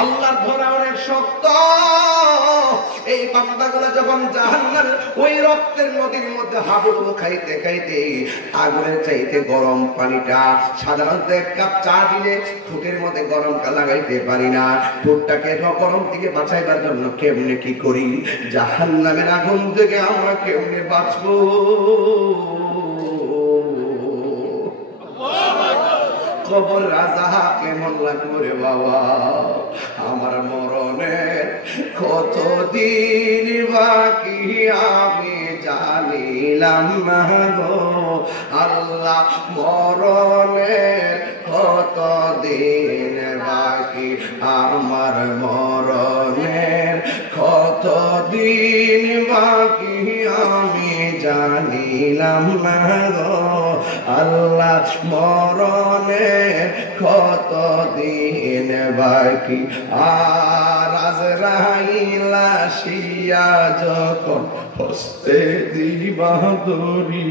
আল্লাহর ধরা অনেক শক্ত। এই বান্দাগুলো যখন জাহান্নামের ওই রক্তের নদীর মধ্যে হাবুডুবু খাইতে খাইতে আগুনের চাইতে গরম পানিটা, সাধারণত এক কাপ চা দিলে ঠোঁটের মধ্যে গরমটা লাগাইতে পারি না, ঠোঁটটাকে গরম থেকে বাঁচাইবার জন্য কেমনে কি করি, জাহান্নামের আগুন থেকে আমরা কেমনে বাঁচবো? কবর রাজা কেমন লাগবে রে বাবা, আমার মরণের কতদিন বাকি আমি জানিলাম না গো আল্লাহ, মরণের কতদিন বাকি আমার মরণের কতদিন বাকি আমি জানিলাম না গো আল্লাহ, মরণের কতদিন বাকি। আর আজরাইল আসিয়া যখন হস্তে দিবা ধরি,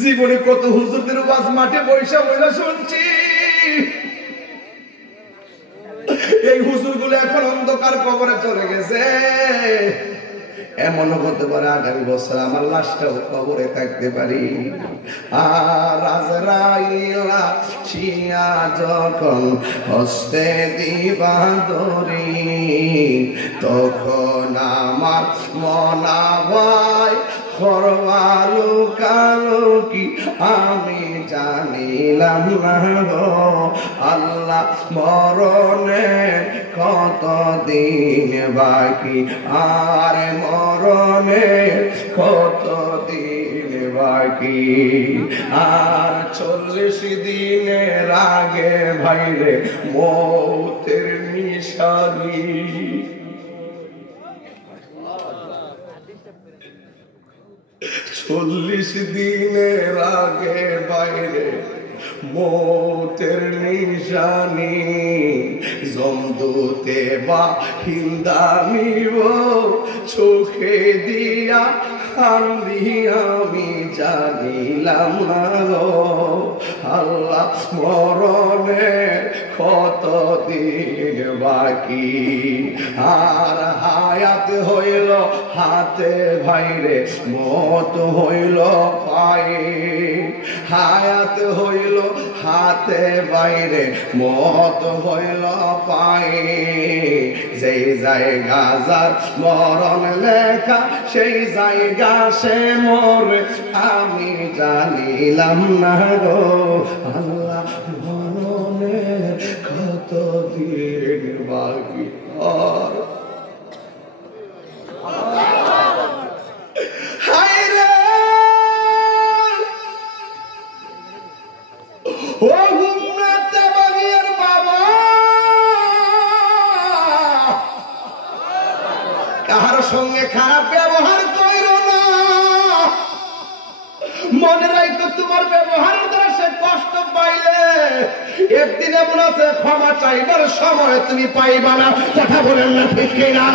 জীবনে কত হুজুরদের ওয়াজ মাঠে বৈশা বইলা শুনছি, এই হুজুরগুলো এখন অন্ধকার কবরে চলে গেছে। এমন হতে পারে আগামী বছর আমার লাশটাও কবরে থাকতে পারি। আর আজরাইল আসিয়া যখন হস্তে দিবা ধরি, তখন আমার মনা ভাই করবালু কালো কি আমি জানিলাম না গো আল্লাহ, মরণের কতদিন বাকি আর মরণের কতদিন বাকি। আর 40 দিনের আগে ভাইরে মৌতের নিশানি, 40 দিনের আগে বাইরে মৌতের নিশানি, জমদূতে বা হিন্দানিব চোখে দিয়া আমি জানিলাম না গো আল্লাহ, মরণের কতদিন বাকি। আর হায়াত হইল হাতে ভাইরে মত হইল পায়ে, হায়াত হইল হাতে বাইরে মত হইল পায়ে, যেই জায়গা যার মরণ লেখা সেই জায়গা সে মোরে আমি জানিলাম না গো আল্লাহ, মরণের কতদিন বাকি। আর কাহার সঙ্গে খারাপ ব্যবহার করো না, মনে রাখো তোমার ব্যবহারের দ্বারা সে কষ্ট পাইলে একদিন এমন আছে ক্ষমা চাইবার সময় তুমি পাইবা না। কথা বলেন না ঠিক কিনা?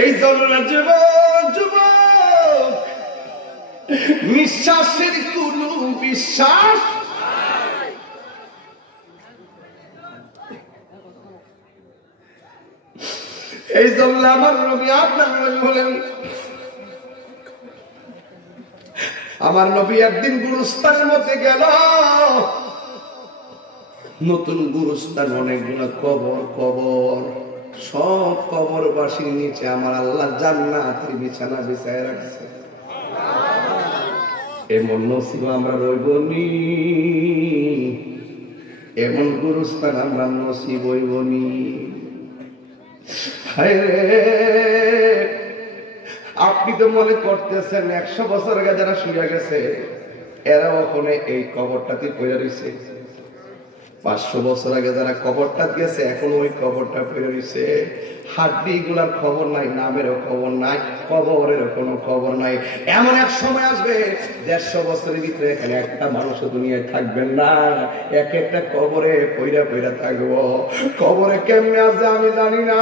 এই জন্য যুবক নিঃশ্বাসের কোন বিশ্বাস এই জন্য আমার নবী আপনার বলেন, আমার নবী একদিন গুরুস্থানের মধ্যে গেল, নতুন গুরুস্থান অনেকগুলো কবর, কবর সব কবরবাসীর নিচে আমার আল্লাহ জান্নাতের বিছানা বিছায় রাখছে। এমন নসিব আমরা রইবনি, এমন গুরুস্থান আমরা নসিব হইবনি। আপনি তো মনে করতেছেন 100 বছর আগে যারা শুয়ে গেছে এরা ওখানে এই কবরটাতে পড়ে রয়েছে, 500 বছর আগে যারা কবরটা গেছে এখন ওই কবরটা পড়ে রয়েছে। হাড্ডি গুলার খবর নাই, নামেরও খবর নাই, কবরের কোনো খবর নাই। এমন এক সময় আসবে 150 বছরের ভিতরে এখানে একটা মানুষও দুনিয়ায় থাকবেন না, এক একটা কবরে পইরা পইরা থাকবো। কবরে কেমনে আছে আমি জানি না।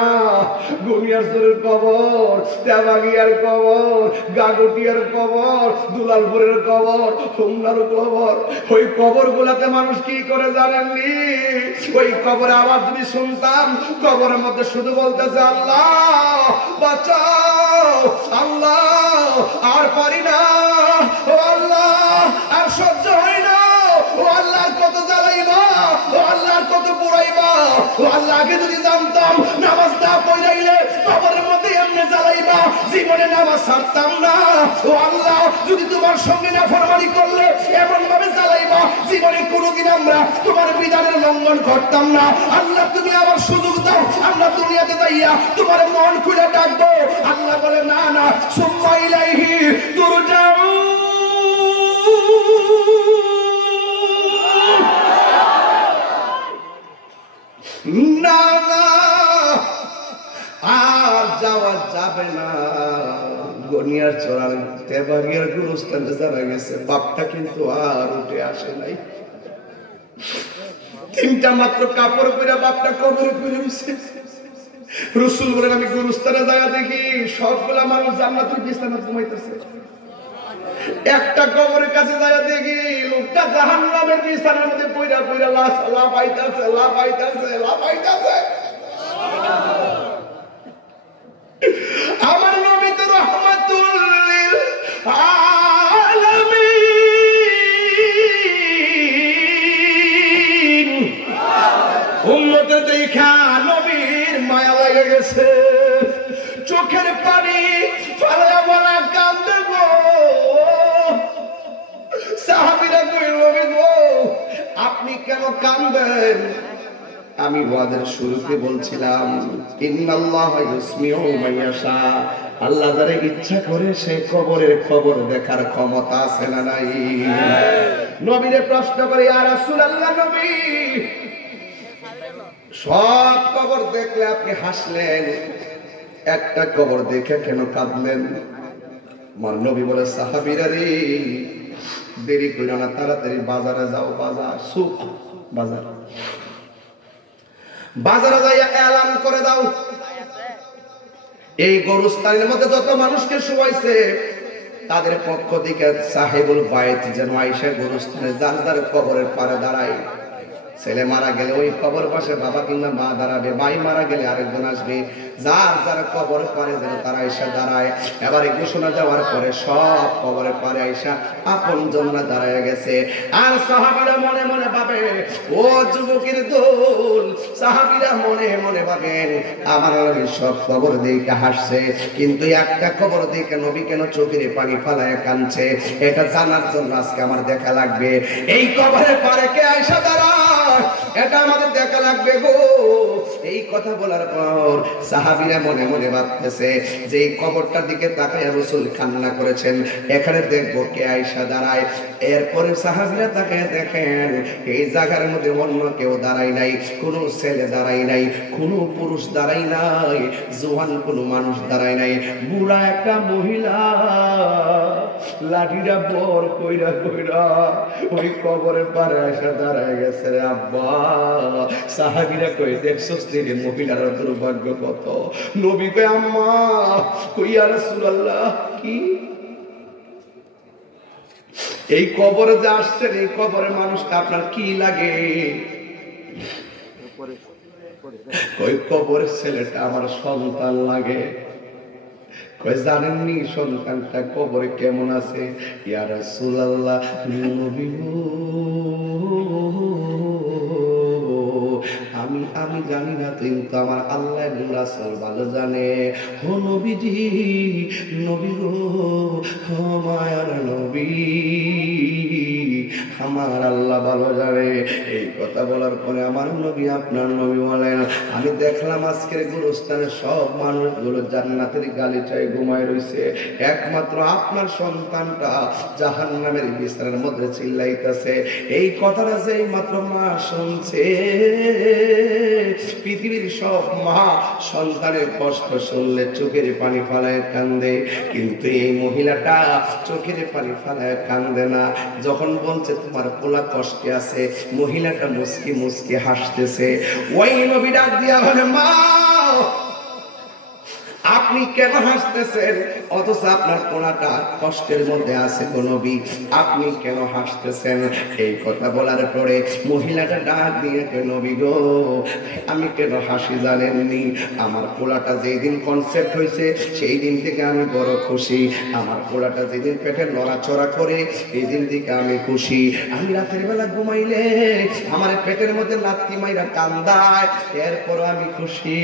গুনিয়ারচরের কবর, তেবাগিয়ার কবর, গাগটিয়ার কবর, দুলালপুরের কবর, খুলনার কবর। ওই কবর গুলাতে মানুষ কি করে জানেননি? ওই কবরে আবার যদি শুনতাম, কবরের মধ্যে শুধু বলতেছে আল্লাহ বাঁচাও, আল্লাহ আর পারি না, ও আল্লাহ আর সহ্য হয় না, ও আল্লাহ কত জ্বালাইবা, ও আল্লাহ কত পুরাইবা, ও আল্লাহকে যদি জানতাম নামাজ না পড়াইলে কবরের মধ্যে এমনি জ্বালাইবা, জীবনে নামাজ ছাড়তাম না, ও আল্লাহ যদি তোমার সঙ্গে না ফরমানি করলে এমন ভাবে জ্বালাইবা, জীবনে কোনোদিন আমরা তোমার বিধানের লঙ্ঘন করতাম না। আল্লাহ তুমি আমার সুযোগ দাও, আমরা দুনিয়াতে যাইয়া তোমার মন খুলে ডাকবো। আল্লাহ বলে না না, সুম্মা ইলাইহি তুরজাউন, না না আর যাওয়া যাবে না। গনিয়ার চড়ার তেবাগিয়ার গুরুস্থানে যারা গেছে, বাপটা কিন্তু আর উঠে আসে নাই। 3টা মাত্র কাপড় পরে বাপটা কবরে পড়ে গেছে। রাসূল বলেন আমি গুরুস্থানে যাইয়া দেখি সবগুলা মানুষ জান্নাতের বিছানা ঘুমাইতেছে, একটা কবরের কাছে যাইয়া দেখি লোকটা জাহান্নামের বিছানার মধ্যে পইড়া পইড়া লাফাইতাছে লাফাইতাছে লাফাইতাছে। আমার নবী তো রাহমাতুল লিল আলামিন, উম্মতের দেখা নবীর মায়া লেগে গেছে, চোখের পানি ফালা বলা কান্দে গো। সাহাবীরা কইল নবী গো আপনি কেন কান্দেন? আমি ওয়াদের শুরুতে বলছিলাম ইন্নাল্লাহা ইউসমিউ মান ইয়াশা, আল্লাহ যারে ইচ্ছা করে সে কবরের খবর দেখার ক্ষমতা আছে না নাই? নবীরে প্রশ্ন করে ইয়া রাসূলুল্লাহ, নবী সব কবর দেখলে আপনি হাসলেন, একটা কবর দেখে কেন কাঁদলেন? আমার নবী বলে সাহাবীরা রে দেরি কইরা না, তাড়াতাড়ি বাজারে যাও, বাজার সুক বাজার, বাজারে যাইয়া এলান করে দাও এই গরুস্থানের মধ্যে যত মানুষকে শুয়াইছে তাদের পক্ষ থেকে সাহেবুল বাইত যেন আয়েশা গরুস্থানে যার যার কবরের পারে দাঁড়ায়। ছেলে মারা গেলে ওই কবর পাশে বাবা কিংবা মা দাঁড়াবে, ভাই মারা গেলে আরেকজন আসবে, যার যার কবর পারে যেন তারা আয়েশা দাঁড়ায়। এবারে ঘোষণা যাওয়ার পরে সব কবরের পারে আয়েশা আপন জনরা দাঁড়ায় গেছে। আর সাহাবীরা মনে মনে ভাবে ও যুবকের দল, সাহাবীরা মনে মনে ভাবেন আমার নবী সব কবর দেখে হাসছে, কিন্তু একটা কবর দেখে নবী কেন চোখের পানি ফালায় কাঁদছে, এটা জানার জন্য আজকে আমার দেখা লাগবে। এই কবরের পারে কে আয়েশা দাঁড়ায় এটা আমাদের দেখা লাগবে গো। এই কথা বলার পর সাহাবীরা মনে মনে ভাবতেছে যে এই কবরটার দিকে তাকায় রাসূল কান্না করেছেন, এখানে দেখবো কে আয়েশা দাঁড়ায়। এরপরে সাহাবীরা তাকায় দেখেন এই জায়গার মধ্যে অন্য কেউ দাঁড়ায় নাই, কোনো ছেলে দাঁড়ায় নাই, কোনো পুরুষ দাঁড়ায় নাই, জওয়ান কোনো মানুষ দাঁড়ায় নাই, বুড়া একটা মহিলা লাঠিটা বর কইরা কইরা ওই কবরের পারে আয়েশা দাঁড়ায় গেছে রে আব্বা। সাহাবীরা কই দেখছস রে মহিলার দুর্ভাগ্য কত। নবী কই আম্মা কই ইয়া রাসূলুল্লাহ কি এই কবরে যে আসছেন এই কবরের মানুষটা আপনার কি লাগে? কই কবরের ছেলেটা আমার সন্তান লাগে। কই জানেননি সন্তানটা কবরে কেমন আছে? ইয়া রাসূলুল্লাহ নবী আমি জানি না, কিন্তু আমার আল্লাহ এবং রাসূল ভালো জানে। ও নবীজি, নবী গো, ও মায়ার নবী, আমার আল্লাহ ভালো যাবে। এই কথা বলার পরে আমার নবী, আপনার নবী বলেন, আমি দেখলাম আজকের গুরুস্থানে সব মানুষগুলো জান্নাতের গালিচায় ঘুমায় রয়েছে, একমাত্র আপনার সন্তানটা জাহান্নামের বিছানার মধ্যে চিল্লাইতেছে। এই কথাটা যেই মাত্র মা শুনছে, পৃথিবীর সব মা সন্তানের কষ্ট শুনলে চোখের পানি ফালায় কান্দে, কিন্তু এই মহিলাটা চোখের পানি ফালায় কান্দে না। যখন বলছে তোমার পোলা কষ্টে আছে, মহিলাটা মুস্কি মুস্কি হাসতেছে। ওই নবী ডাক দিয়া বলে, মা আপনি কেন হাসতেছেন? অথচ আপনার পোলাটা কষ্টের মধ্যে আছে গো নবী, আপনি কেন হাসতেছেন? এই কথা বলার পরে মহিলাটা ডাক দিয়ে, নবী গো আমি কেন হাসি জানেননি? আমার পোলাটা যেই দিন কনসেপ্ট হয়েছে সেই দিন থেকে আমি বড় খুশি। আমার পোলাটা যেদিন পেটে নড়াচড়া করে এই দিন থেকে আমি খুশি। আমি রাতের বেলা ঘুমাইলে আমার পেটের মধ্যে লাত্তি মাইরা কান্দায়, এরপর আমি খুশি।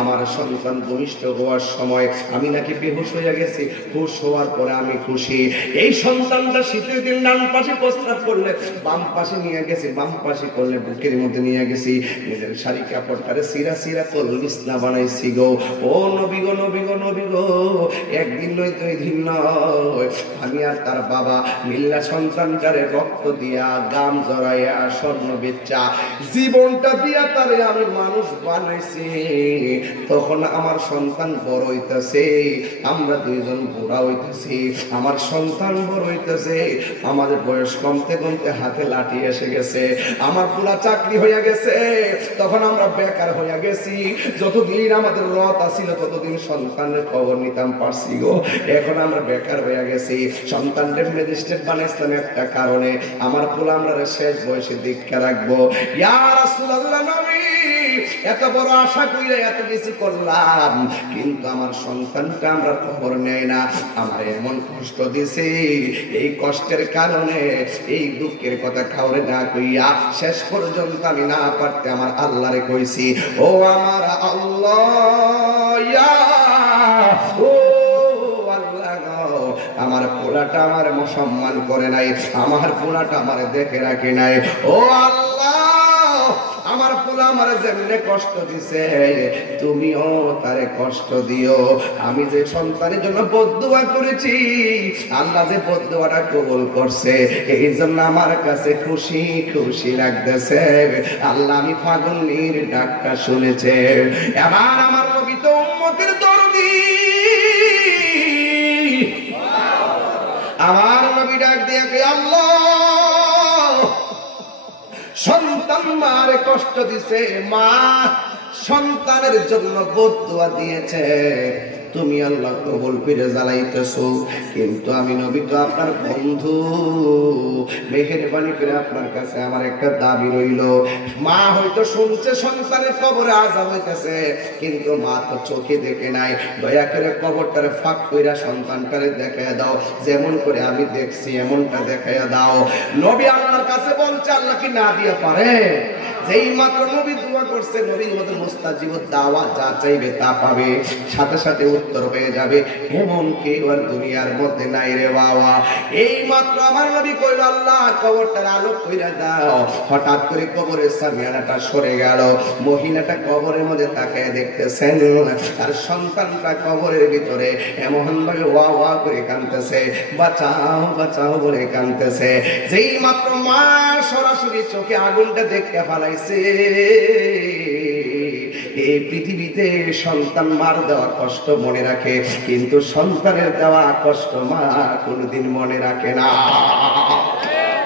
আমার সন্তান ভূমিষ্ঠ হওয়ার সময় আমি নাকি বেহুশ হয়ে গেছি, হুশ হওয়ার পরে আমি খুশি। এই সন্তানটা শীতের দিন ডান পাশে প্রস্রাব করলে বাম পাশে নিয়ে গেছি, বাম পাশে করলে বুকের মধ্যে নিয়ে গেছি, নিজের শাড়ি কাপড়টারে সিরা সিরা করল বিছনা বানাইছি গো। ও নবী গো, নবী গো, নবী গো, একদিন নয় দুই দিন নয়, আমি আর তার বাবা মিল্লা সন্তানটারে রক্ত দিয়া, গাম জড়াইয়া, স্বর্ণ বেচা, জীবনটা দিয়া তারে আমি মানুষ বানাইছি। তখন আমার সন্তান বড় হইতেছে, আমরা দুইজন বুড়া হইতেছি, আমার সন্তান বড় হইতেছে, আমাদের বয়স কমতে কমতে হাতে লাঠি এসে গেছে, আমার পুরা চাকরি হইয়া গেছে, তখন আমরা বেকার হইয়া গেছি। যতদিন আমাদের রথ আসিল ততদিন সন্তানের খবর নিতাম পারছি গো। এখন আমরা বেকার হইয়া গেছি, সন্তানদের ম্যাজিস্ট্রেট বানাইছিলাম একটা কারণে, আমার পুরা আমরা শেষ বয়সে দীক্ষা রাখবো। ইয়া রাসূলুল্লাহ নবী, এত বড় আশা কইরা এত কিছু করলাম, কিন্তু আমার সন্তানটা আমরা খবর নেয় না, আমার এমন কষ্ট দিছে। এই কষ্টের কারণে, এই দুঃখের কথা কাউরে না কইয়া শেষ পর্যন্ত আমি না পারতে আমার আল্লাহরে কইছি, ও আমার আল্লাহ, ও আমার পোলাটা আমার সম্মান করে নাই, আমার পোলাটা আমার দেখে রাখে নাই, ও আল্লাহ আমার পোলা আমার যেমনে কষ্ট দিছে তুমিও তারে কষ্ট দিও। আমি যে সন্তানের জন্য বদদুয়া করেছি, আল্লাহ যে বদদুয়াটা কবুল করছে, এই জন্য আমার কাছে খুশি খুশি লাগতেছে। আল্লাহ আমি ফাগুনের ডাকটা শুনেছে। এবার আমার নবী তো উম্মতের দরদি, আমার নবী ডাক দিয়ে কে, আল্লাহ সন্তান মারে কষ্ট দিছে, মা সন্তানের জন্য বদদুয়া দিয়েছে, তুমি আল্লাহ কবুল করে জ্বালাইতেছো, কিন্তু আমি নবী তো আপনার বন্ধু, মেহেরবানি করে আপনার কাছে আমার একটা দাবি রইল। মা হয়তো শুনছে সন্তানের কবরে আযাব হইতেছে, কিন্তু মা তো চোখে দেখে নাই, দয়া করে কবরটারে ফাঁক কইরা সন্তানটারে দেখাইয়া দাও, যেমন করে আমি দেখছি এমনটা দেখাইয়া দাও। নবী আল্লাহর কাছে বলছে, আল্লাহ কি না দিয়ে পারে? যেই মাত্র নবী দোয়া করছে, নবীর মধ্যে মুস্তাজিবুদ দাওয়া, যা চাইবে তা পাবে, সাথে সাথে উত্তর হয়ে যাবে, এমন কেউ আর দুনিয়ার মধ্যে নাই রে বাবা। এই মাত্র আমার নবী কইল, আল্লাহ কবরটার আলো কইরা দাও। হঠাৎ করে কবরের সামিয়ানাটা সরে গেল, মহিলাটা কবরের মধ্যে তাকায় দেখতেছেন আর সন্তানটা কবরের ভিতরে এমন ভাবে ওয়া ওয়া করে কাঁদতেছে, বাঁচাও বাঁচাও বলে কাঁদতেছে। যেই মাত্র মা সরাসরি চোখে আগুনটা দেখতে ফেলাইছে, এই পৃথিবীতে সন্তান মার দেওয়া কষ্ট মনে রাখে, কিন্তু সন্তানের দেওয়া কষ্ট মা কোনদিন মনে রাখে না।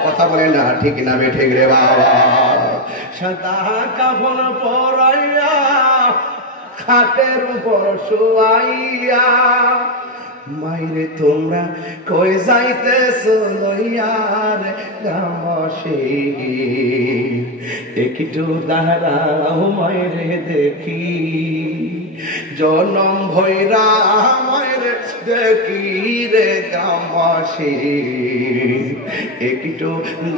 কথা বলে না ঠিক না বেঠিক রে বাবা? সাদা কাফন পরাইয়া খাটের উপর শুয়াইয়া, মাইরে তোমরা কই যাইতেছো লইয়ার গামসে, একটু দাঁড়াও মাইরে দেখি, জনম ভৈরা মাইরে দেখি রে গামসে, একটু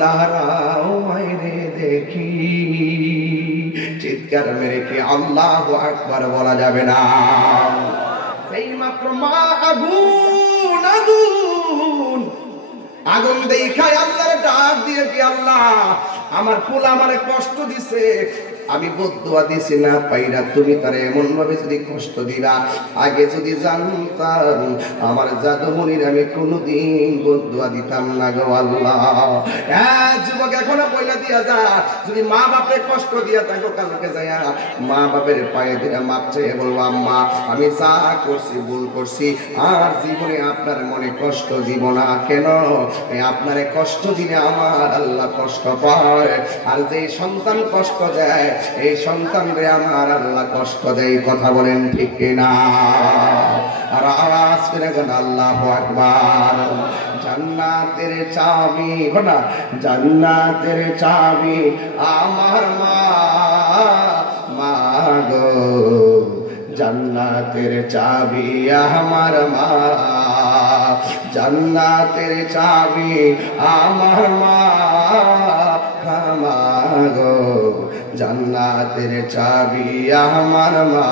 দাঁড়াও মাইরে দেখি। চিৎকার মেরে কি আল্লাহু আকবার বলা যাবে না? এই মাত্র মা আগুন আগুন আগুন দেখায় আল্লাহর ডাক দিয়ে কি আল্লাহ আমার পোলা আমারে কষ্ট দিছে, আমি বদদুয়া দিছি না পাইরা তুমি তারে এমন ভাবে যদি কষ্ট দিলা, আগে যদি জানতাম আমার জাদুমনির আমি কোনোদিন বদদুয়া দিতাম না গো আল্লাহ। হ্যাঁ যুবক এখনো বইলা দিয়া যা, যদি মা বাপের কষ্ট দিয়া থাকো কালকে যায়া মা বাপের পায়ে দিয়ে মাপ চেয়ে বলবো আম্মা আমি যা করছি ভুল করছি, আর জীবনে আপনার মনে কষ্ট দিব না। কেন? আপনারে কষ্ট দিলে আমার আল্লাহ কষ্ট পায়, আর যে সন্তান কষ্ট দেয় এই সন্তানরে আমার আল্লাহ কষ্ট দেয়। কথা বলেন ঠিক কিনা? আর আওয়াজ করে বলেন আল্লাহু আকবার। জান্নাতের চাবি ঘটা, জান্নাতের চাবি আমার মা, মা গো জান্নাতের চাবি আমার মা, জান্নাতের চাবি আমার মা, মা গো জান্নাতের চাবি আমার মা।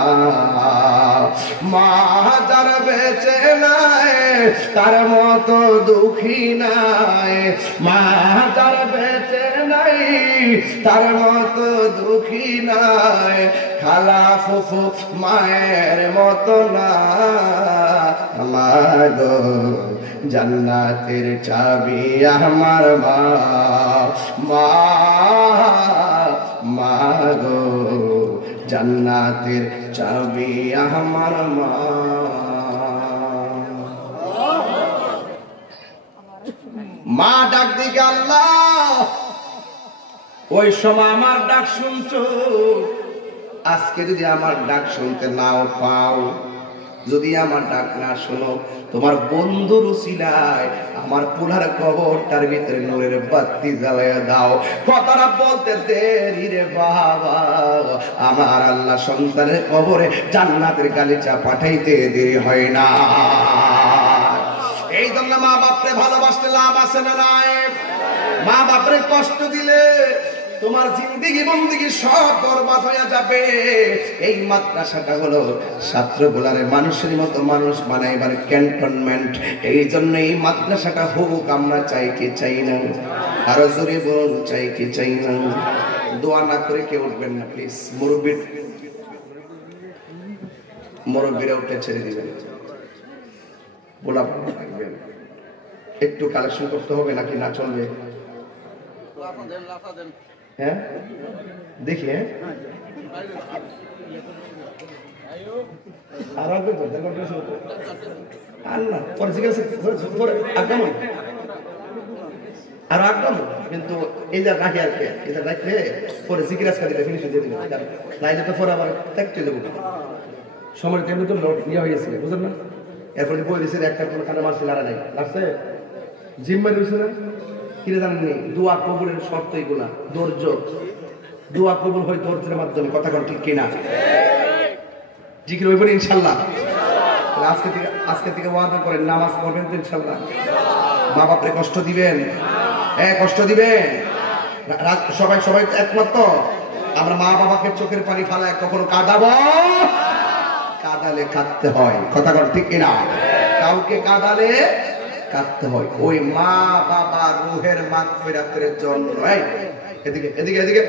মা যার বেঁচে নাই তার মতো দুঃখী নাই, মা যার বেঁচে নাই তার মতো দুঃখী নাই, খালা ফুফু মায়ের মতো না, মা গো জান্নাতের চাবি আমার মা, মা মা গো জান্নাতের চাবি আমার মা। মা ডাক দিকে আল্লাহ ওই সময় আমার ডাক শুনছো, আজকে যদি আমার ডাক শুনতে নাও পাও, যদি আমার ডাক না শোনো, তোমার বন্ধুর উসিলায় আমার পুলার কবরটার ভিতরে নূরের বাতি জ্বালায়া দাও। কথাটা বলতে দেরি রে বাবা, আমার আল্লাহ সন্তানের কবরে জান্নাতের গালিচা পাঠাইতে দেরি হয় না। এই জন্য মা বাপরে ভালোবাসতে লাভ আছে না নাই? মা বাপরে কষ্ট দিলে তোমার জিন্দেগি বন্দেগি সব বরবাদ হয়ে যাবে। এই মাদ্রাসাটা হলো ছাত্রগুলারে মানুষের মতো মানুষ বানাইবার ক্যান্টনমেন্ট। এই জন্য এই মাদ্রাসাটা হোক আমরা চাই কি চাই না? আরো জোরে বল, চাই কি চাই না? দোয়া না করে কেউ উঠবেন না প্লিজ। মুরব্বীরা উঠে ছেড়ে দিবেন, বলা থাকবেন। একটু কালেকশন করতে হবে নাকি না চলবে? হ্যাঁ দেখি, হ্যাঁ আর না আর আগাম, কিন্তু এই যে রাখি আর এটা রাখলে পরে জিজ্ঞাস দিলে ফিনিশ দিয়ে দিবে, নাইলে তো পরে আবার থাকতে দেবো। সময় টাইমে তো লোড ইয়ে হয়ে গেছে, বুঝলেন না? এরপরে বই দিয়েছে একটা কোনো খানা মাছ লাড়া নাই, লাগছে জিম্মারি হয়েছে না? কিনে জানেননি? দোয়া কবুলের শর্ত এগুলা, ধৈর্য। দোয়া কবুল হয় ধৈর্যের মাধ্যমে। কথা কোন ঠিক কিনা? জিকির হইব ইনশাল্লাহ। আজকে থেকে ওয়াদা করেন নামাজ পড়বেন তো ইনশাল্লাহ। মা বাপরে কষ্ট দিবেন, কষ্ট দিবেন। সবাই সবাই একমত। আমরা মা বাবাকে চোখের পানি ফালায় কখনো কাঁদাবো? কাঁদালে কাঁদতে হয়। কথা কোন ঠিক কিনা? কাউকে কাঁদালে কাঁদতে হয়। ওই মা বাবা রুহের মাগফিরাতের জন্য, এদিকে এদিকে এদিকে,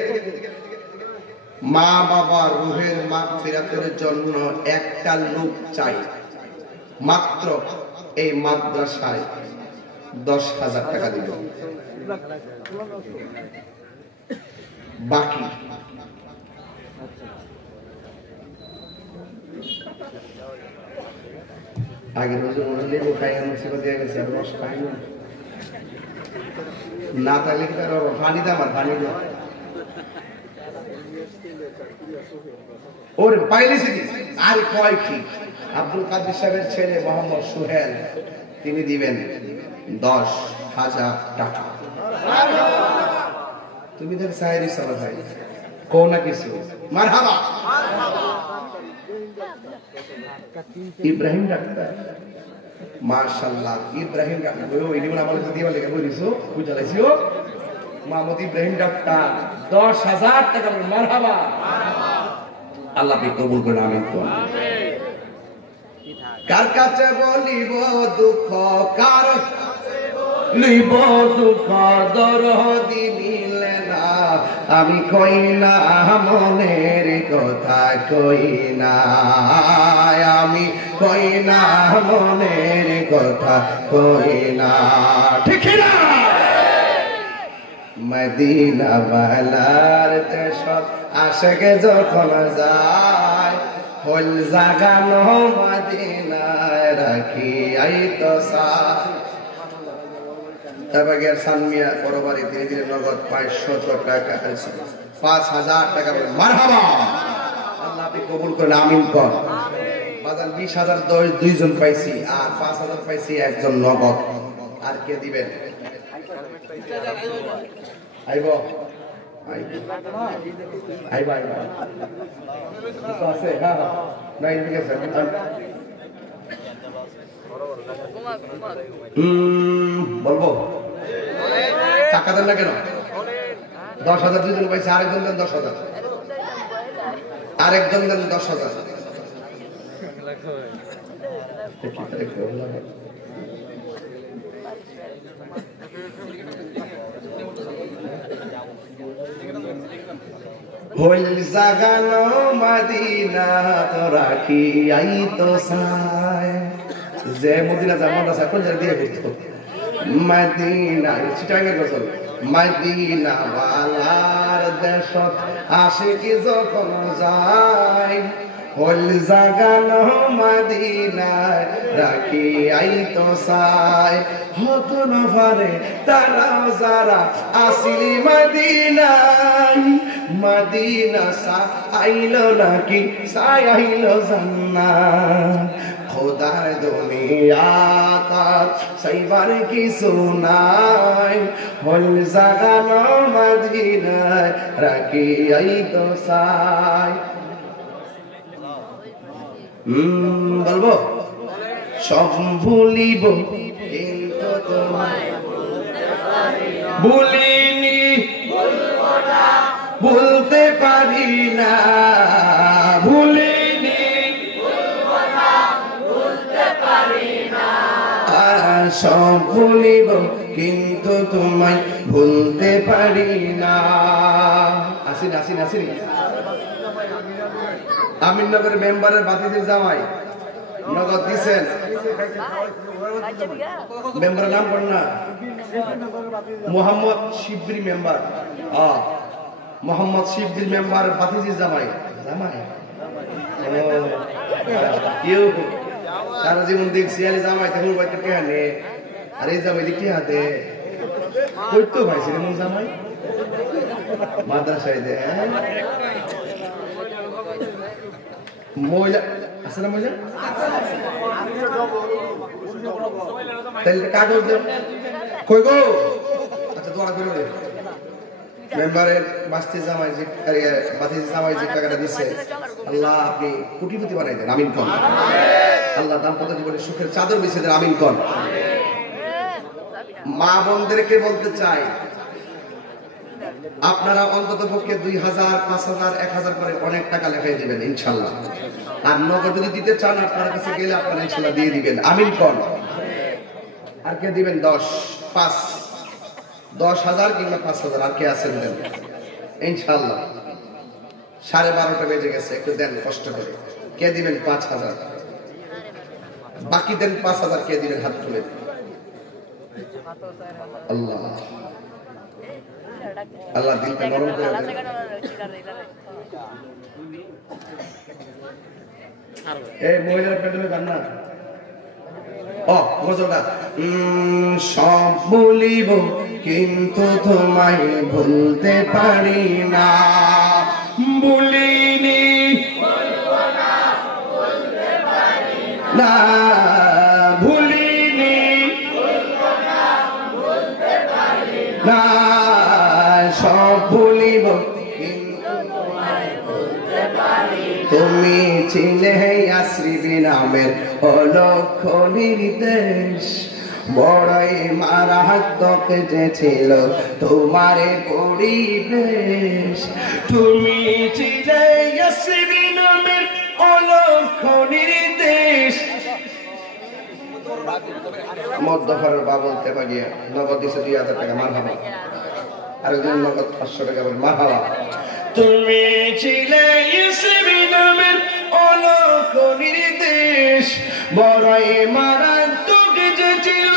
মা বাবা রুহের মাগফিরাতের জন্য একটা লোক চাই মাত্র। এই মাদ্রাসায় 10,000 টাকা দিবে, বাকি আগের বছর লেবু খাই মুসিবত দিয়ে গেছে, আর রস খাই না তাহলে পানি দাম আর পানি দাম ওর পাইলেছি। আর কয় কি? আব্দুল কাদের সাহেবের ছেলে মোহাম্মদ সোহেল, তিনি দিবেন 10,000 টাকা। তুমি দেখ সাহেরি সালা ভাই কো না কিছু মারহাবা। ইব্রাহিম ডাক্তার, মাশাআল্লাহ ইব্রাহিম ডাক্তার আমাদের দিবা লেগে বলিছো বুঝালাইছো। মোহাম্মদ ইব্রাহিম ডাক্তার 10,000 টাকা। মারহাবা, আল্লাহ কবুল করে। আমিন। কার কাছে বলিব দুঃখ, কার কাছে লিব দুঃখ দরদি মিলে না আমি কই না মনের কথা কই না আমি কই না মনের কথা কই না ঠিক না মদিনা বালার দেশত আশেকে যখন যায় হল জাগানো মদিনায় রাখি আইতো সাথ তাবাগের সানমিয়া পরবারে ধীরে ধীরে নগদ 500 টাকা আছে 5000 টাকা মারহাবা আল্লাহ আপনি কবুল করেন আমিন কর বাজার 20000 দুইজন পাইছি আর 5000 পাইছি একজন নগদ আর কে দিবেন আইবো আইবো তো আছে হ্যাঁ নাই ঠিক আছে বলবো টাকা দেন না কেন 10,000 দুইজন পাইছে আরেকজন দেন 10,000 আরেকজন দেন 10,000 হইল জাগানো মদিনা তো রাখি আইতো সায় যে মদিনা যেমন আছে কোন জায়গা দিয়ে ঘুরতো মদিনা চিটাঙ্গের গজল মদিনা ওয়ালার দেশত আশিকি যখন যায় হল জাগানো মদিনায় রাখি আইতো সায় হত না পারে তারাও যারা আসিলি মদিনায় মদিনা সা আইলো নাকি সাই আইলো জান্নাত খোদার দুনিয়া তার সাইবার কিছু নাই হল জাগানো মদিনায় রাখি আইতো সাই বলবো সব ভুলিব কিন্তু তোমায় ভুলিনি ভুলতে পারি না ভুলিনি ভুলতে পারি না সব ভুলিব কিন্তু তোমায় ভুলতে পারি না আসিন আসিন আসিন আমিননগর মেম্বারের বাতিদের জামাই নগদ দিছেন মেম্বারের নাম কোন না মোহাম্মদ শিবরি মেম্বার মোহাম্মদ শিবরি মেম্বার বাতিজির জামাই জামাই কেউ সারা জীবন দেখছি আলে জামাই তখন বাইতে কে আনে আর এই জামাই দেখি হাতে কইতো ভাইছি রে মন জামাই মাদ্রাসায় দে মহিলা আছে না মহিলা তাহলে কাগজ দেব কই গো আচ্ছা দোয়া করে দে মেম্বারের বাস্তি জামাই যে বাতি জামাই যে টাকাটা দিছে আল্লাহ আপনি কোটিপতি বানাই দেন আমিন কোন আল্লাহ দাম্পত্য জীবনে সুখের চাদর বিছিয়ে দেন আমিন কোন মা বোনদেরকে বলতে চাই আপনারা অন্তত পক্ষে 2000 5000 1000 করে অনেক টাকা লেখাই দিবেন ইনশাআল্লাহ আর নগদ যদি দিতে চান আপনার কাছে গেলে আপনারা ইনশাআল্লাহ দিয়ে দিবেন আমিন কোন আর কে দিবেন 10,000 কিংবা 5,000 আর কে আছেন দেন ইনশাআল্লাহ 12:30 বেজে গেছে একটু দেন কষ্ট করে কে দিবেন 5,000 বাকি দেন 5,000 কে দিবেন হাত তুলে আল্লাহ আল্লাহ দিলটা নরম করে দেন এই মহিলার পেটে গান না গজলটা সব বলিব কিন্তু তোমায় ভুলতে পারি না বলিনি না ভুলিনি না সব ভুলিব তুমি ছিলে আশ্রিবি নামের অলক্ষ নির্দেশ বড়ই মারাত্মক যে ছিল তোমারে পরিবেশ তুমি ছিলে আশ্রিবি নামের অলক্ষ নির্দেশ মধ্যফারের বা বলতে পারি নগদ দিছে 2000 টাকা মারহাবা আরেকজন নগদ 500 টাকা বলে মারহাবা তুমি ছিলে ইসমি নামের অলক নির্দেশ বড়ই মারাত্মক যে ছিল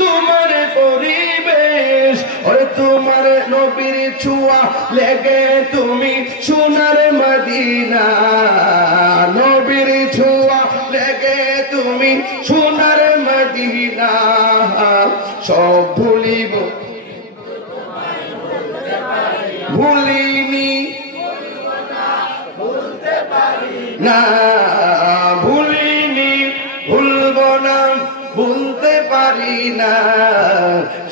তোমার পরিবেশ ওরে তোমার নবীর ছোঁয়া লেগে তুমি সোনার মদিনা নবীর ছোঁয়া লেগে তুমি সোনার মদিনা সব ভুলিব ভুলিনি না ভুলিনি ভুলব না ভুলতে পারি না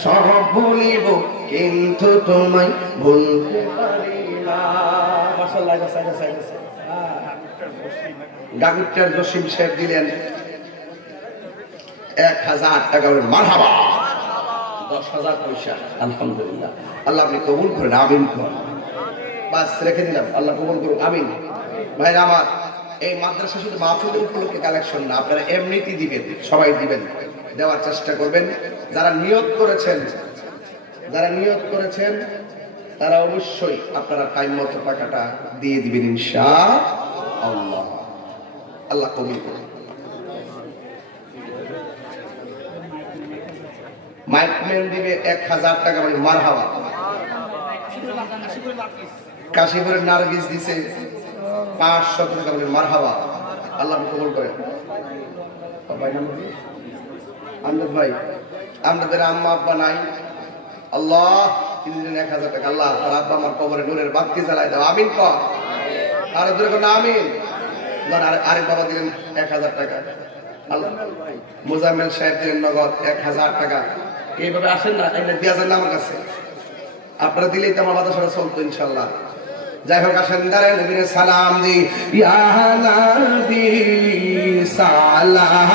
সব ভুলিব কিন্তু তোমায় ভুলতে পারি না ডাক্তার জসিম সাহেব দিলেন 1000 টাকা মারহাবা 10,000 পয়সা আলহামদুলিল্লাহ আল্লাহ আপনি কবুল করেন আমিন বাস রেখে দিলাম আল্লাহ কবুল করুন আমিন ভাইরা আমার এই মাদ্রাসা শুধু মাহফিল উপলক্ষে কালেকশন না আপনারা এমনিতেই দিবেন সবাই দিবেন দেওয়ার চেষ্টা করবেন যারা নিয়ত করেছেন তারা অবশ্যই আপনারা টাইম মতো টাকাটা দিয়ে দিবেন ইনশাআল্লাহ আল্লাহ কবুল করুন মাইকম্যান দিবে 1000 টাকা মানে মারহাবা কাশীপুরের নার্গিস দিছে 500 টাকা মানে মারহাবা আল্লাহ কবুল করেন আমদাদ ভাই আমাদের আম্মা আব্বা নাই আল্লাহ তিনি দিন 1000 টাকা আল্লাহ তার আব্বা আমার কবরে নূরের বাতি জ্বালায় দাও আমিন কর আর দূরে কোন আমিন আরেক বাবা দিলেন 1000 টাকা আল্লাহ মুজাম্মেল সাহেব দিলেন নগদ 1000 টাকা এইভাবে আসেন না এটা দিয়া যান আমার কাছে আপনারা দিলেই তো আমার বাতাসটা চলতো ইনশাআল্লাহ যাই হোক আসেন দাঁড়ায় নবীর সালাম দি ইয়া নবী সালাম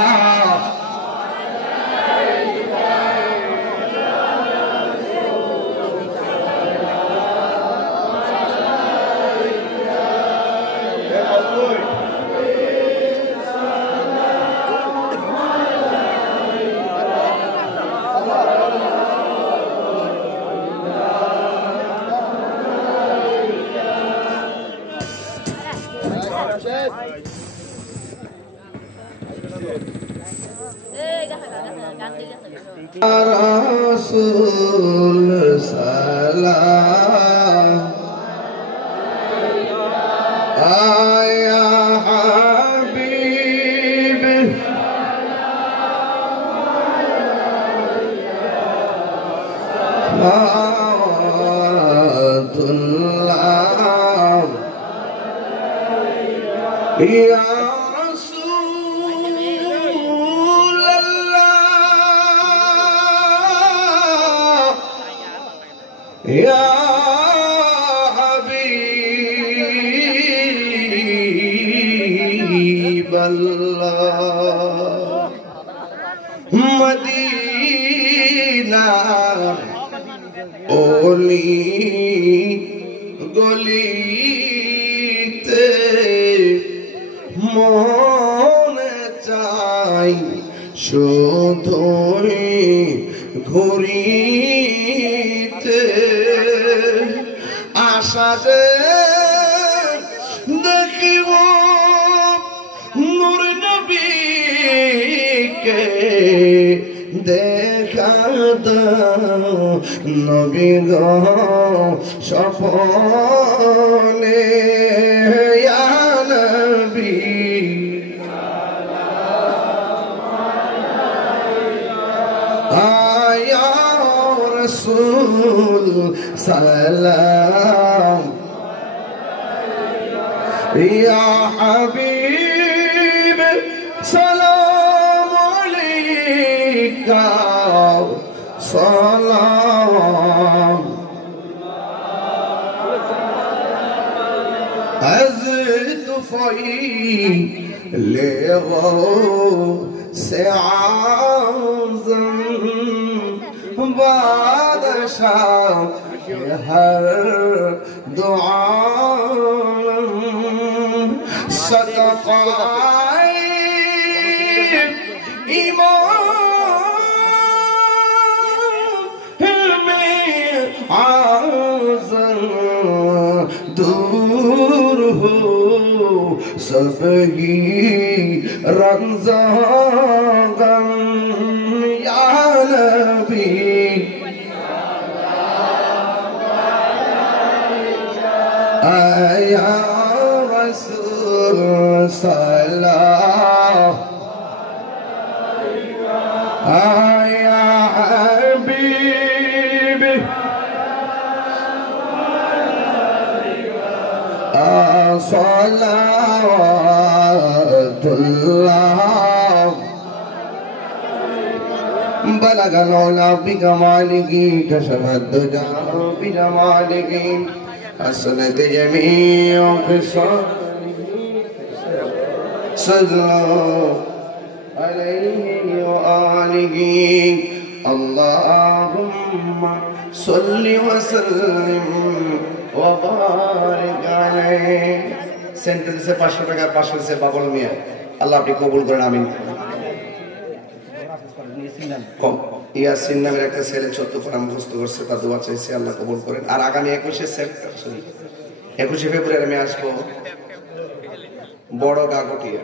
রাসূল সালাম আয়া হাবিব সালাতুল্লাহ ইয়া يا حبيب الله مدينة أولي গলিতে মনে চাই শুধুই ঘুরিতে আশা যে দেখিব নূর নবীকে দেখা দাও নবী গো স্বপনে ইয়া নবী আয়া রাসূল সালাম ইয়া হাবিব সালাম আলাইকা সালাম أزد لغو سعظم بادشاہ ہر دعا صدقائی ایمان सबकी रमज़ान या नबी या रसूल सल्लल्लाहु या हबीब सल्लल्लाहु बलग लौला बिकमालिही कशफत दुजा बिजमालिही हसनत जमीउ खिसालिही सल्लल्लाहु अलैहि व आलिही अल्लाहुम्मा सल्लि व सल्लिम व बारिक अलैहि। সেন্টেন্সে 500 টাকা 500 দিয়েছে বাবুল মিয়া, আল্লাহ আপনি কবুল করেন, আমিন। ইয়াসিন নামের একটা ছেলে 14 পারা মুখস্থ করছে, তার দোয়া চাইছে, আল্লাহ কবুল করেন। আর আগামী 21 ফেব্রুয়ারি আমি আসবো বড় গাগটিয়া,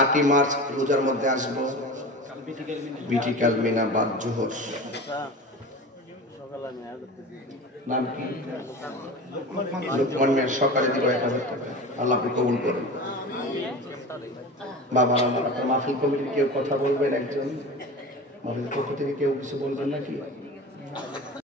8 মার্চ রোজার মধ্যে আসবো বিটিকাল মিনা বাদ জোহর। নাম কি? লোকমান মিয়া। সকালে দিব 1000 টাকা, আল্লাহ আপনি কবুল করেন। বাবা আমার আপনার মাহফিল কমিটির কেউ কথা বলবেন? একজন মাহফিল পক্ষ থেকে কেউ কিছু বলবেন নাকি?